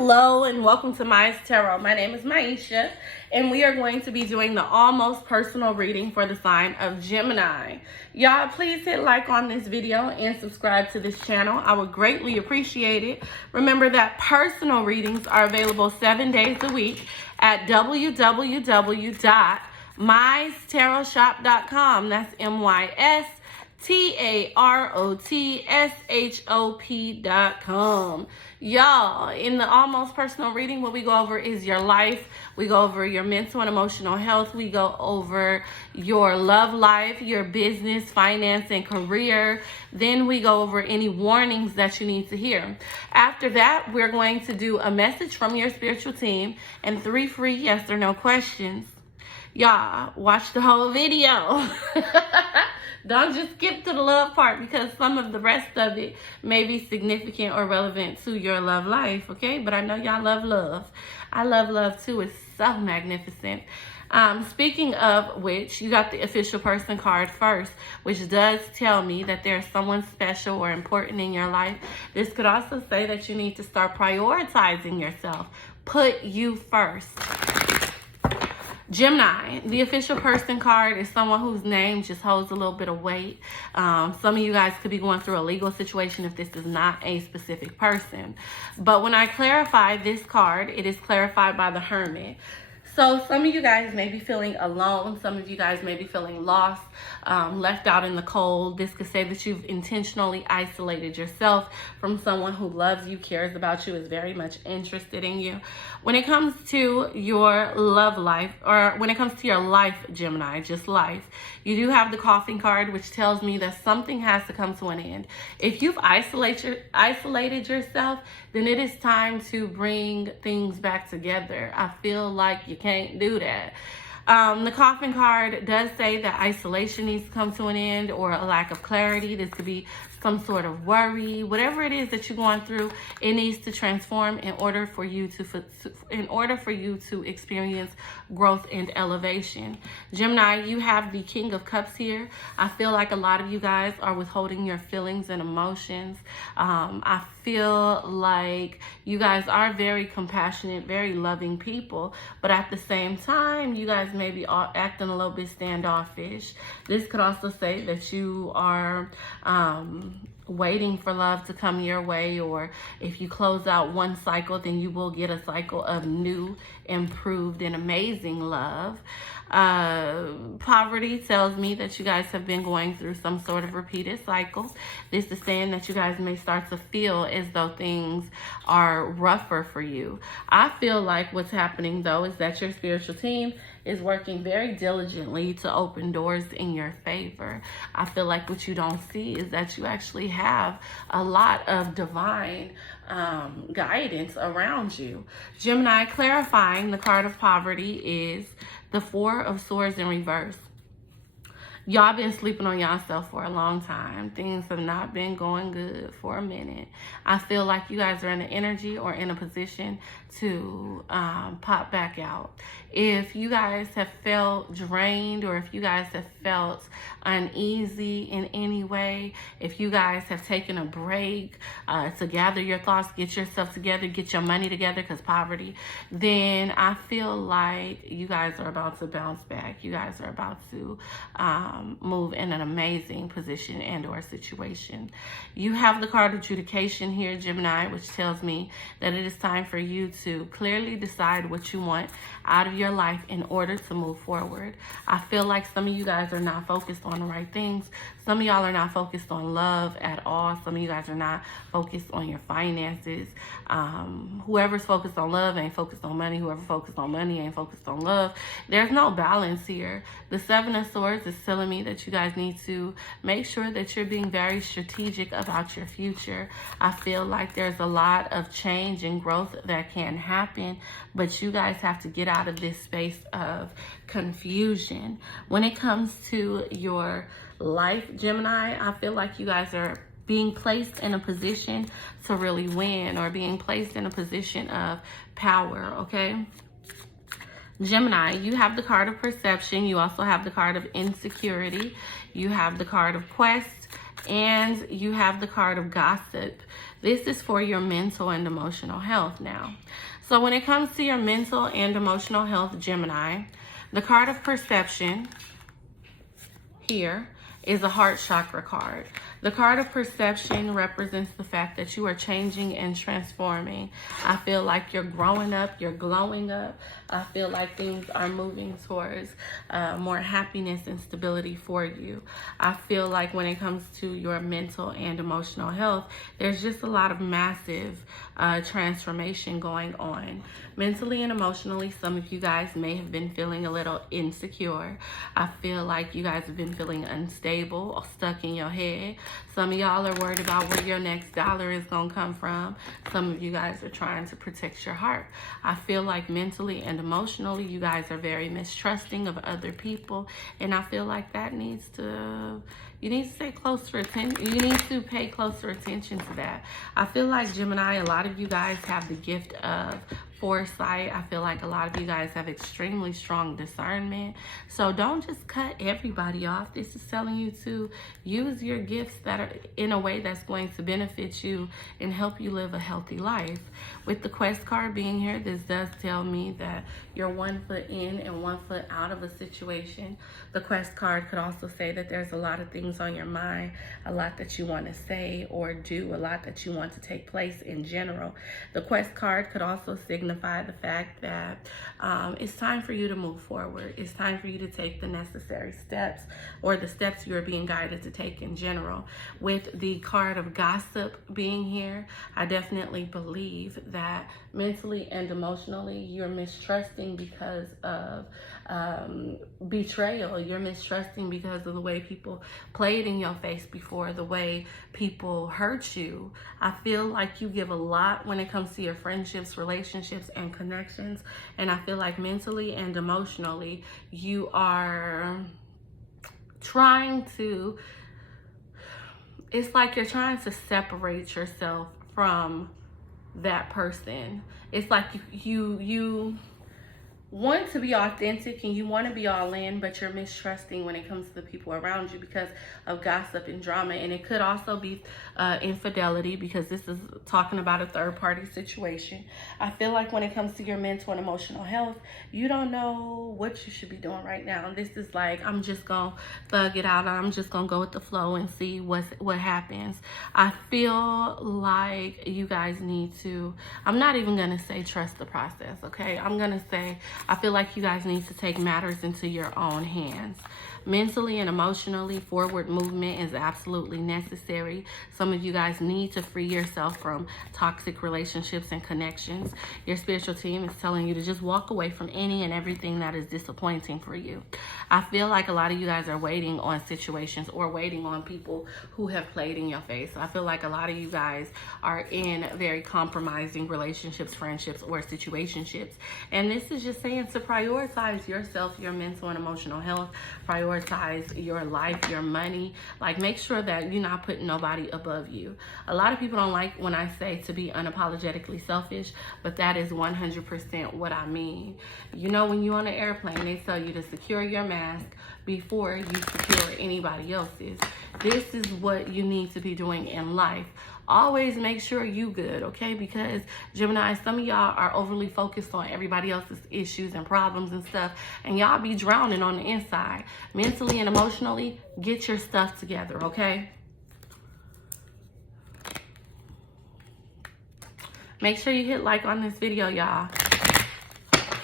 Hello and welcome to Mys Tarot. My name is Maisha and we are going to be doing the almost personal reading for the sign of Gemini. Y'all, please hit like on this video and subscribe to this channel. I would greatly appreciate it. Remember that personal readings are available 7 days a week at www.mystarotshop.com. That's MysTarotshop.com. Y'all, in the almost personal reading, what we go over is your life. We go over your mental and emotional health. We go over your love life, your business, finance, and career. Then we go over any warnings that you need to hear. After that, we're going to do a message from your spiritual team and 3 free yes or no questions. Y'all, watch the whole video. Don't just skip to the love part, because some of the rest of it may be significant or relevant to your love life, okay? But I know y'all love love. I love love too. It's so magnificent. Speaking of which, you got the official person card first, which does tell me that there's someone special or important in your life. This could also say that you need to start prioritizing yourself. Put you first. Gemini, the official person card is someone whose name just holds a little bit of weight. Some of you guys could be going through a legal situation if this is not a specific person. But when I clarify this card, it is clarified by the Hermit. So some of you guys may be feeling alone. Some of you guys may be feeling lost, left out in the cold. This could say that you've intentionally isolated yourself from someone who loves you, cares about you, is very much interested in you. When it comes to your love life, or when it comes to your life, Gemini, just life, you do have the Coffin card, which tells me that something has to come to an end. If you've isolated yourself, then it is time to bring things back together. I feel like you can't do that. The Coffin card does say that isolation needs to come to an end, or a lack of clarity. This could be some sort of worry. Whatever it is that you're going through, it needs to transform in order for you to experience growth and elevation. Gemini, you have the King of Cups here. I feel like a lot of you guys are withholding your feelings and emotions. I feel like you guys are very compassionate, very loving people, but at the same time, you guys may be acting a little bit standoffish. This could also say that you are waiting for love to come your way, or if you close out one cycle, then you will get a cycle of new, improved, and amazing love. Poverty tells me that you guys have been going through some sort of repeated cycle. This is saying that you guys may start to feel as though things are rougher for you. I feel like what's happening though is that your spiritual team is working very diligently to open doors in your favor. I feel like what you don't see is that you actually have a lot of divine guidance around you. Gemini, clarifying the card of poverty is the 4 of Swords in reverse. Y'all been sleeping on yourself for a long time. Things have not been going good for a minute. I feel like you guys are in an energy or in a position to pop back out. If you guys have felt drained, or if you guys have felt uneasy in any way, if you guys have taken a break to gather your thoughts, get yourself together, get your money together, because poverty, then I feel like you guys are about to bounce back. You guys are about to move in an amazing position and or situation. You have the card of adjudication here, Gemini, which tells me that it is time for you to clearly decide what you want out of your life in order to move forward. I feel like some of you guys are not focused on the right things. Some of y'all are not focused on love at all. Some of you guys are not focused on your finances. Whoever's focused on love ain't focused on money. Whoever focused on money ain't focused on love. There's no balance here. The 7 of Swords is telling me that you guys need to make sure that you're being very strategic about your future. I feel like there's a lot of change and growth that can happen, but you guys have to get out of this space of confusion. When it comes to your life, Gemini, I feel like you guys are being placed in a position to really win, or being placed in a position of power, okay? Gemini, you have the card of perception. You also have the card of insecurity. You have the card of quest, and you have the card of gossip. This is for your mental and emotional health now. So when it comes to your mental and emotional health, Gemini, the card of perception here is a heart chakra card. The card of perception represents the fact that you are changing and transforming. I feel like you're growing up, you're glowing up. I feel like things are moving towards more happiness and stability for you. I feel like when it comes to your mental and emotional health, there's just a lot of massive transformation going on. Mentally and emotionally, some of you guys may have been feeling a little insecure. I feel like you guys have been feeling unstable or stuck in your head. Some of y'all are worried about where your next dollar is going to come from. Some of you guys are trying to protect your heart. I feel like mentally and emotionally, you guys are very mistrusting of other people. And I feel like that needs to... You need to stay closer attention. You need to pay closer attention to that. I feel like, Gemini, a lot of you guys have the gift of foresight. I feel like a lot of you guys have extremely strong discernment. So don't just cut everybody off. This is telling you to use your gifts that are in a way that's going to benefit you and help you live a healthy life. With the Quest card being here, this does tell me that you're 1 foot in and 1 foot out of a situation. The Quest card could also say that there's a lot of things on your mind, a lot that you want to say or do, a lot that you want to take place in general. The Quest card could also signify the fact that it's time for you to move forward. It's time for you to take the necessary steps, or the steps you're being guided to take in general. With the card of gossip being here, I definitely believe that mentally and emotionally you're mistrusting because of betrayal. You're mistrusting because of the way people played in your face before, the way people hurt you. I feel like you give a lot when it comes to your friendships, relationships, and connections. And I feel like mentally and emotionally you are trying to... It's like you're trying to separate yourself from that person. It's like you want to be authentic and you want to be all in, but you're mistrusting when it comes to the people around you because of gossip and drama. And it could also be infidelity, because this is talking about a third-party situation. I feel like when it comes to your mental and emotional health, you don't know what you should be doing right now. This is like, I'm just gonna thug it out. I'm just gonna go with the flow and see what happens. I feel like you guys need to... I'm not even gonna say trust the process, okay? I'm gonna say I feel like you guys need to take matters into your own hands. Mentally and emotionally, forward movement is absolutely necessary. Some of you guys need to free yourself from toxic relationships and connections. Your spiritual team is telling you to just walk away from any and everything that is disappointing for you. I feel like a lot of you guys are waiting on situations or waiting on people who have played in your face. I feel like a lot of you guys are in very compromising relationships, friendships, or situationships. And this is just saying to prioritize yourself, your mental and emotional health, prioritize your life, your money. Like, make sure that you're not putting nobody above you. A lot of people don't like when I say to be unapologetically selfish, but that is 100% what I mean. You know, when you're on an airplane, they tell you to secure your mask before you secure anybody else's. This is what you need to be doing in life. Always make sure you good, okay? Because Gemini, some of y'all are overly focused on everybody else's issues and problems and stuff, and y'all be drowning on the inside. Mentally and emotionally, get your stuff together, okay? Make sure you hit like on this video, y'all.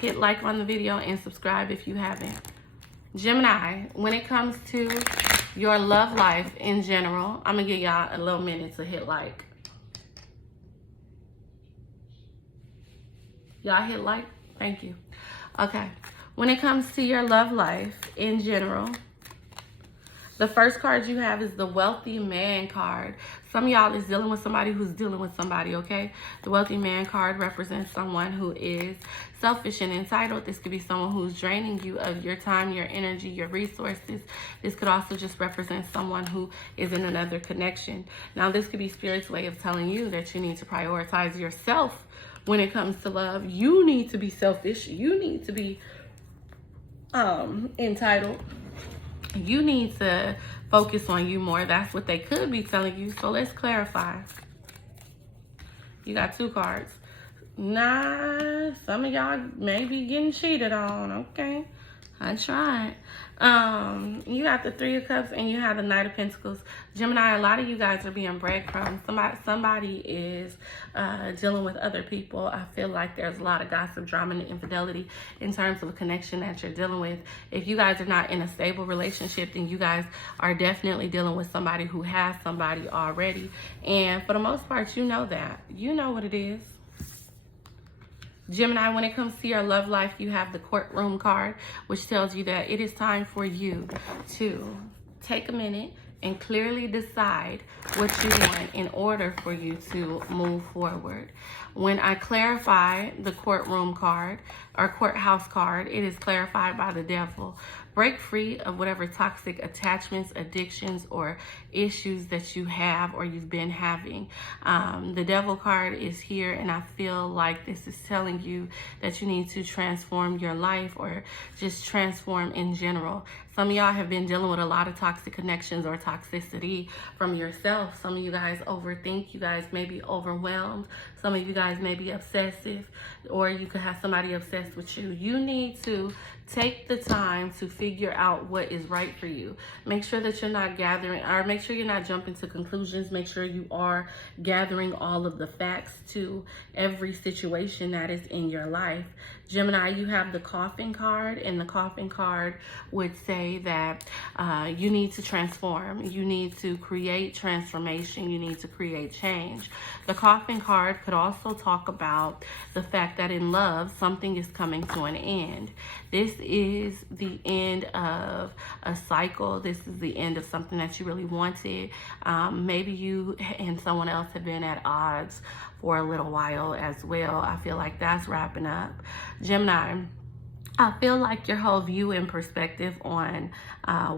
Hit like on the video and subscribe if you haven't. Gemini, when it comes to your love life in general, I'm gonna give y'all a little minute to hit like. Y'all hit like? Thank you. Okay. When it comes to your love life in general, the first card you have is the Wealthy Man card. Some of y'all is dealing with somebody who's dealing with somebody, okay? The Wealthy Man card represents someone who is selfish and entitled. This could be someone who's draining you of your time, your energy, your resources. This could also just represent someone who is in another connection. Now, this could be Spirit's way of telling you that you need to prioritize yourself when it comes to love. You need to be selfish. You need to be entitled. You need to focus on you more. That's what they could be telling you. So let's clarify. You got 2 cards. Nah, some of y'all may be getting cheated on. Okay, I tried. You got the 3 of Cups and you have the Knight of Pentacles. Gemini, a lot of you guys are being breadcrumbs. Somebody is dealing with other people. I feel like there's a lot of gossip, drama, and infidelity in terms of a connection that you're dealing with. If you guys are not in a stable relationship, then you guys are definitely dealing with somebody who has somebody already. And for the most part, you know that. You know what it is. Gemini, when it comes to your love life, you have the courtroom card, which tells you that it is time for you to take a minute and clearly decide what you want in order for you to move forward. When I clarify the courtroom card or courthouse card, it is clarified by the devil. Break free of whatever toxic attachments, addictions, or issues that you have or you've been having. The devil card is here, and I feel like this is telling you that you need to transform your life or just transform in general. Some of y'all have been dealing with a lot of toxic connections or toxicity from yourself. Some of you guys overthink. You guys may be overwhelmed. Some of you guys may be obsessive, or you could have somebody obsessed with you. You need to take the time to figure out what is right for you. Make sure that you're not gathering, or make sure you're not jumping to conclusions. Make sure you are gathering all of the facts to every situation that is in your life. Gemini, you have the Coffin card, and the Coffin card would say that you need to transform. You need to create transformation. You need to create change. The Coffin card could also talk about the fact that in love, something is coming to an end. This is the end of a cycle. This is the end of something that you really wanted. Maybe you and someone else have been at odds for a little while as well. I feel like that's wrapping up. Gemini, I feel like your whole view and perspective on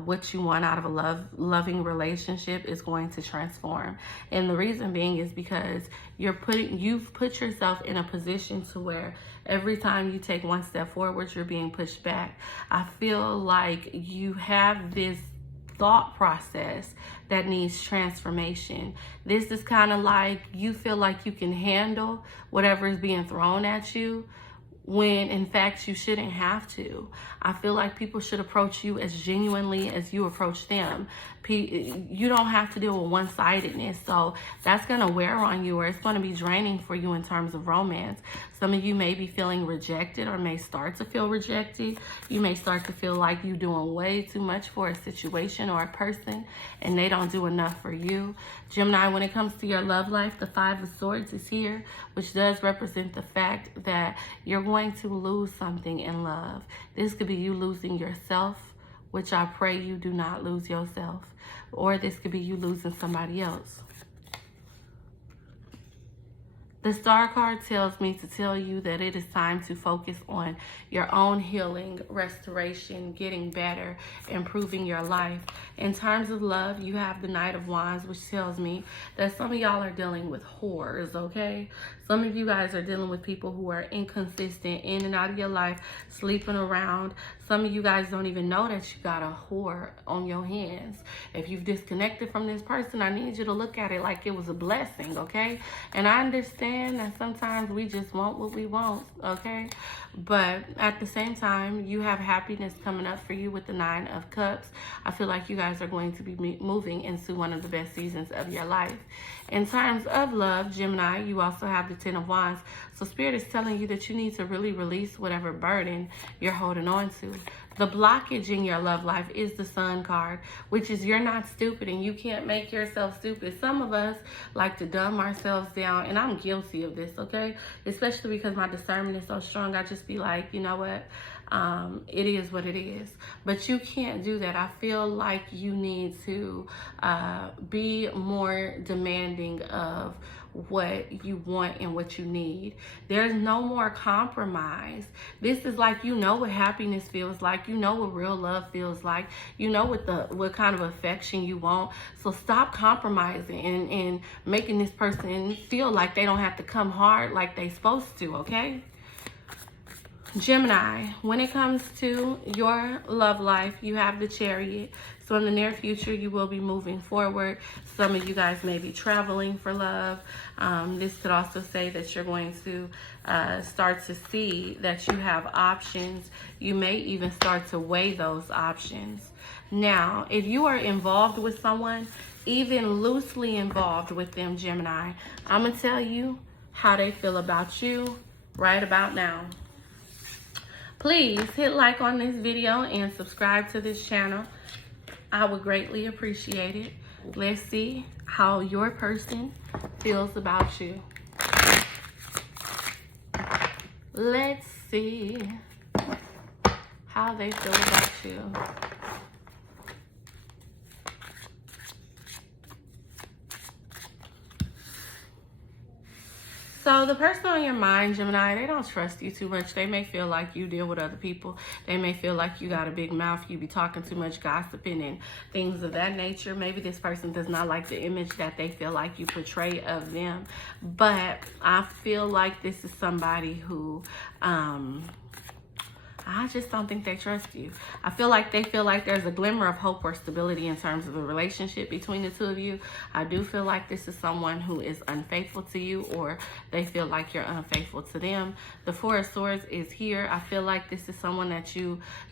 what you want out of a loving relationship is going to transform. And the reason being is because you've put yourself in a position to where every time you take one step forward, you're being pushed back. I feel like you have this thought process that needs transformation. This is kind of like you feel like you can handle whatever is being thrown at you, when in fact you shouldn't have to. I feel like people should approach you as genuinely as you approach them. You don't have to deal with one-sidedness. So that's going to wear on you, or it's going to be draining for you in terms of romance. Some of you may be feeling rejected, or may start to feel rejected. You may start to feel like you're doing way too much for a situation or a person, and they don't do enough for you. Gemini, when it comes to your love life, the 5 of Swords is here, which does represent the fact that you're going to lose something in love. This could be you losing yourself, which I pray you do not lose yourself. Or this could be you losing somebody else. The Star card tells me to tell you that it is time to focus on your own healing, restoration, getting better, improving your life. In terms of love, you have the Knight of Wands, which tells me that some of y'all are dealing with whores, okay? Some of you guys are dealing with people who are inconsistent, in and out of your life, sleeping around. Some of you guys don't even know that you got a whore on your hands. If you've disconnected from this person, I need you to look at it like it was a blessing, okay? And I understand that sometimes we just want what we want, okay? But at the same time, you have happiness coming up for you with the 9 of Cups. I feel like you guys are going to be moving into one of the best seasons of your life. In terms of love, Gemini, you also have the 10 of Wands. So Spirit is telling you that you need to really release whatever burden you're holding on to. The blockage in your love life is the Sun card, which is you're not stupid and you can't make yourself stupid. Some of us like to dumb ourselves down, and I'm guilty of this, okay? Especially because my discernment is so strong. I just be like, you know what? It is what it is. But you can't do that. I feel like you need to be more demanding of what you want and what you need. There's no more compromise. This is like, you know what happiness feels like. You know what real love feels like. You know what kind of affection you want. So stop compromising and making this person feel like they don't have to come hard like they supposed to, okay? Gemini, when it comes to your love life, you have the Chariot. So in the near future, you will be moving forward. Some of you guys may be traveling for love. This could also say that you're going to start to see that you have options. You may even start to weigh those options. Now, if you are involved with someone, even loosely involved with them, Gemini, I'm going to tell you how they feel about you right about now. Please hit like on this video and subscribe to this channel. I would greatly appreciate it. Let's see how your person feels about you. Let's see how they feel about you. So the person on your mind, Gemini, they don't trust you too much. They may feel like you deal with other people. They may feel like you got a big mouth. You be talking too much, gossiping and things of that nature. Maybe this person does not like the image that they feel like you portray of them. But I feel like this is somebody who, I just don't think they trust you. I feel like they feel like there's a glimmer of hope or stability in terms of the relationship between the two of you. I do feel like this is someone who is unfaithful to you, or they feel like you're unfaithful to them. The Four of Swords is here. I feel like this is someone that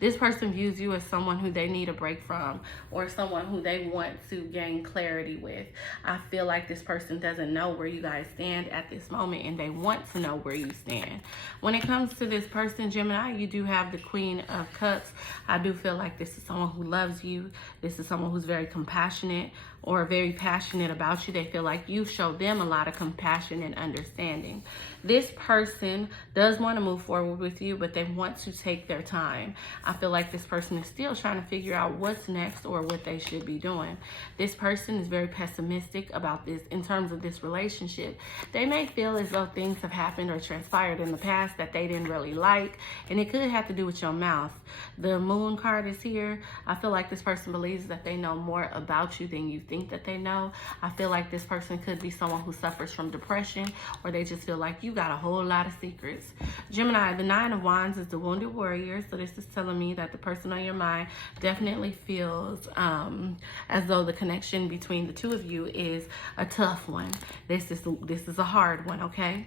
this person views you as someone who they need a break from, or someone who they want to gain clarity with. I feel like this person doesn't know where you guys stand at this moment, and they want to know where you stand. When it comes to this person, Gemini, you do have the Queen of Cups. I do feel like this is someone who loves you. This is someone who's very compassionate or very passionate about you. They feel like you show them a lot of compassion and understanding. This person does want to move forward with you, but they want to take their time. I feel like this person is still trying to figure out what's next or what they should be doing. This person is very pessimistic about this in terms of this relationship. They may feel as though things have happened or transpired in the past that they didn't really like, and it could have to do with your mouth. The Moon card is here. I feel like this person believes that they know more about you than you think that they know. I feel like this person could be someone who suffers from depression, or they just feel like you got a whole lot of secrets. Gemini, the Nine of Wands is the Wounded Warrior. So this is telling me that the person on your mind definitely feels as though the connection between the two of you is a tough one. This is a hard one, okay?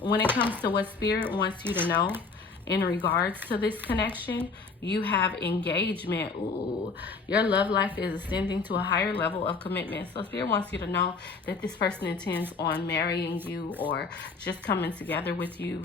When it comes to what Spirit wants you to know in regards to this connection, you have engagement. Ooh, your love life is ascending to a higher level of commitment. So Spirit wants you to know that this person intends on marrying you, or just coming together with you,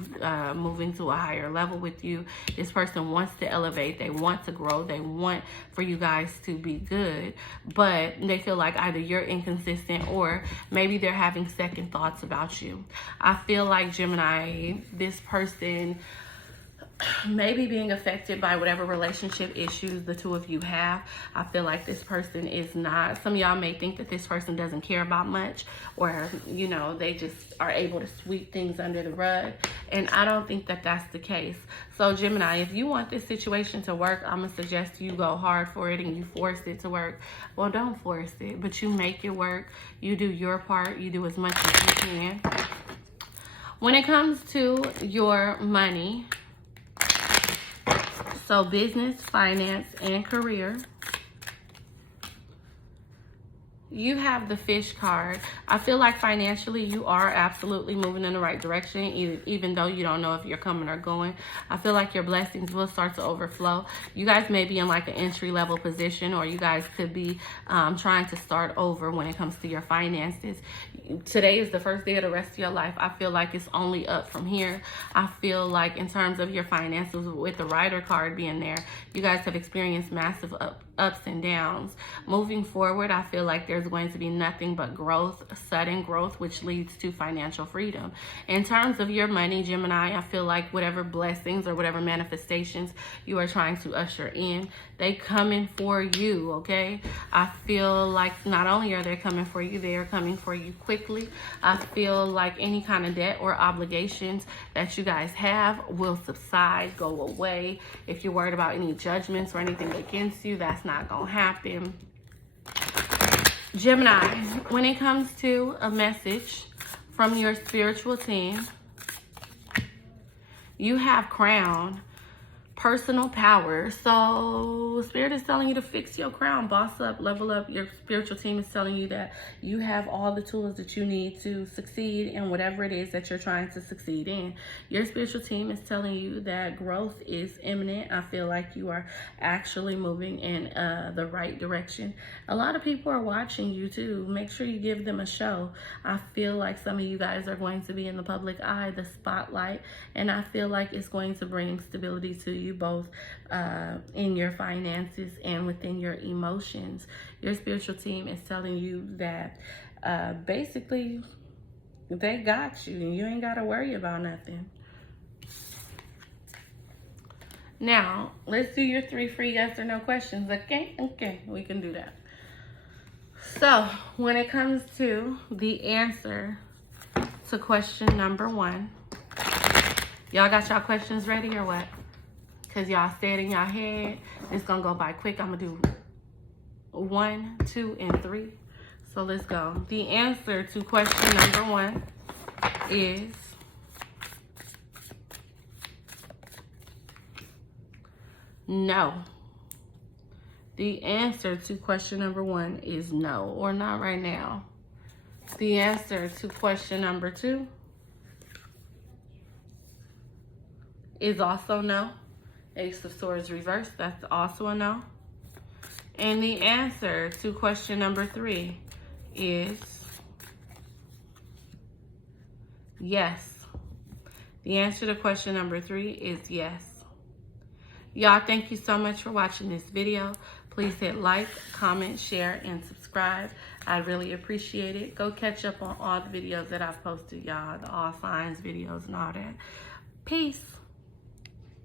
moving to a higher level with you. This person wants to elevate. They want to grow. They want for you guys to be good, but they feel like either you're inconsistent, or maybe they're having second thoughts about you. I feel like, Gemini, this person maybe being affected by whatever relationship issues the two of you have. I feel like this person is not, some of y'all may think that this person doesn't care about much, or, you know, they just are able to sweep things under the rug. And I don't think that that's the case. So Gemini, if you want this situation to work, I'm going to suggest you go hard for it and you force it to work. Well, don't force it, but you make it work. You do your part. You do as much as you can. When it comes to your money, so business, finance, and career, you have the Fish card. I feel like financially you are absolutely moving in the right direction, even though you don't know if you're coming or going. I feel like your blessings will start to overflow. You guys may be in like an entry-level position, or you guys could be trying to start over when it comes to your finances. Today is the first day of the rest of your life. I feel like it's only up from here. I feel like in terms of your finances, with the Rider card being there, you guys have experienced massive ups and downs. Moving forward, I feel like there's going to be nothing but growth, sudden growth, which leads to financial freedom. In terms of your money, Gemini, I feel like whatever blessings or whatever manifestations you are trying to usher in, they coming for you, okay? I feel like not only are they coming for you, they are coming for you quickly. I feel like any kind of debt or obligations that you guys have will subside, go away. If you're worried about any judgments or anything against you, that's not gonna happen. Gemini, when it comes to a message from your spiritual team, you have Crown. personal power. So Spirit is telling you to fix your crown, boss up, level up. Your spiritual team is telling you that you have all the tools that you need to succeed in whatever it is that you're trying to succeed in. Your spiritual team is telling you that growth is imminent. I feel like you are actually moving in the right direction. A lot of people are watching you too. Make sure you give them a show. I feel like some of you guys are going to be in the public eye, the spotlight, and I feel like it's going to bring stability to you, both in your finances and within your emotions. Your spiritual team is telling you that basically they got you and you ain't got to worry about nothing. Now, let's do your 3 free yes or no questions, okay? Okay, we can do that. So, when it comes to the answer to question number 1, y'all got y'all questions ready or what? Because y'all stayed in y'all head. It's going to go by quick. I'm going to do 1, 2, and 3. So let's go. The answer to question number 1 is no. The answer to question number 1 is no, or not right now. The answer to question number 2 is also no. Ace of Swords reversed, that's also a no. And the answer to question number 3 is yes. The answer to question number 3 is yes. Y'all, thank you so much for watching this video. Please hit like, comment, share, and subscribe. I really appreciate it. Go catch up on all the videos that I've posted, y'all. The all signs videos and all that. Peace.